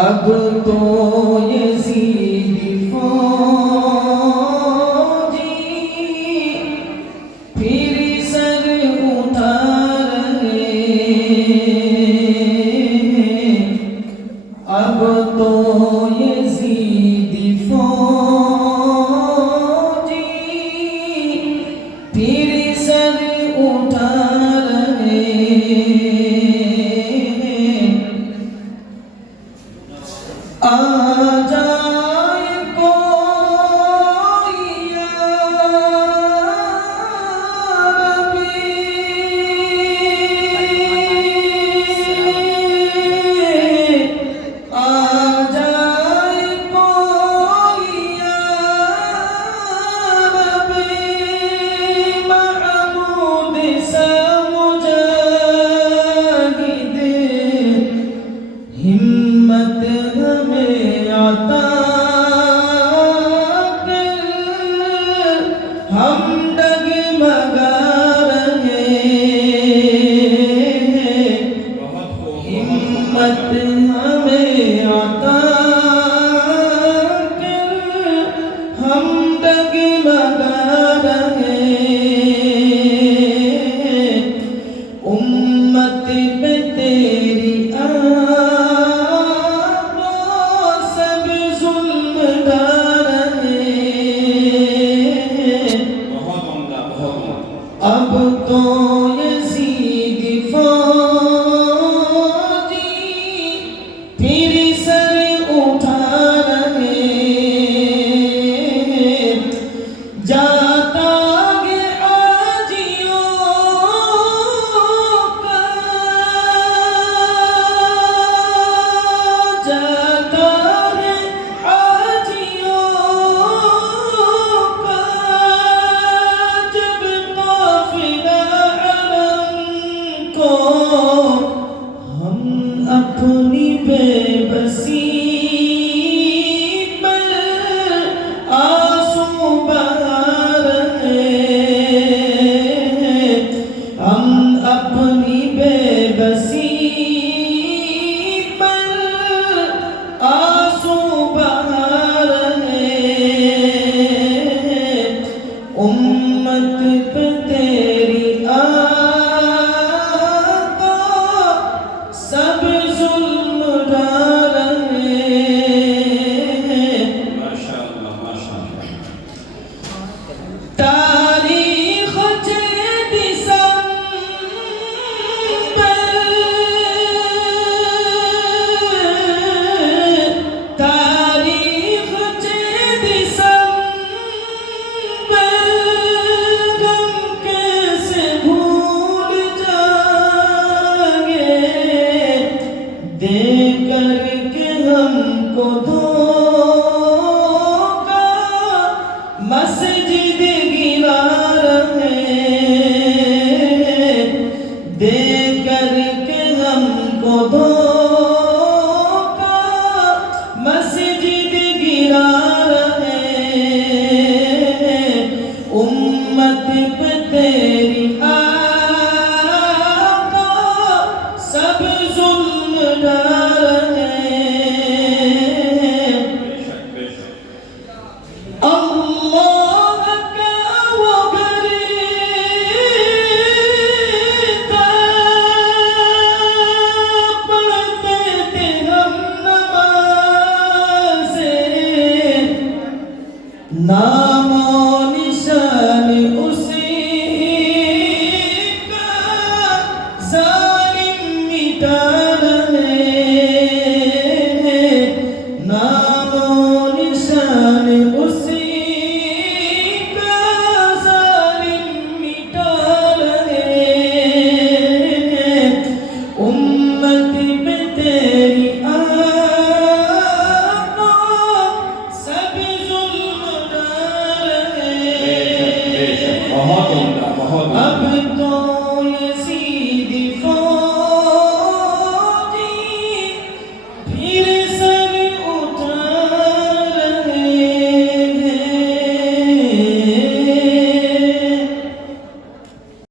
اب تو یزید فوجی پھر سر اٹھا رہے ہیں، اب تو یزید فوجی پھر سر اٹھا رہے ہیں، آ جائے کوئی یا ربی، آ جائے کوئی یا ربی، محمود سا مجاہد ہمت ہمیں عطا کر، ہم ڈگمگا رہے ہیں، ہمت ہمیں عطا کر، ہم ڈگمگا رہے ہیں، امت پہ تیری اب تو یزید فوجی پھر سر اٹھا رہے ہیں، جاتا گے حاجیوں کا، جاتا ہے حاجیوں کا، جب قافلہ حرم کو ہم اپنی بے بسی پر آنسو بہا رہے ہیں، ہم اپنی بے بسی پر آنسو بہا رہے ہیں، امت پہ تیری آقا سب ظلم ڈھا رہے ہیں، تاریخ دے کر کے ہم کو دھوکا مسجد گرا رہے ہیں، دے کر کے ہم کو دھوکا